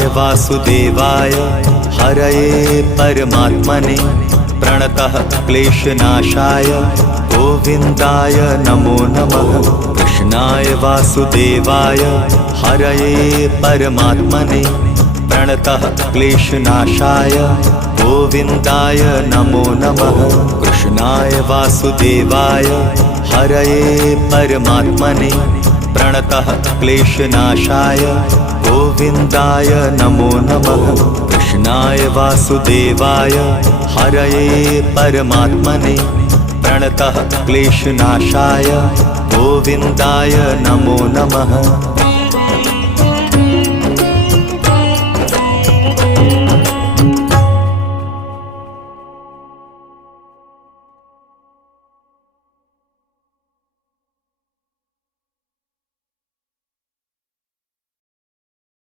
कृष्णाय वासुदेवाय हरये परमात्मने प्रणतः क्लेशनाशाय गोविन्दाय नमो नमः। कृष्णाय वासुदेवाय हरये परमात्मने प्रणतः क्लेशनाशाय गोविन्दाय नमो नमः। कृष्णाय वासुदेवाय हरये परमात्मने प्रणतः क्लेशनाशाय गोविन्दाय नमो नमः। कृष्णाय वासुदेवाय हरये परमात्मने प्रणतः क्लेशनाशाय गोविन्दाय नमो नमः।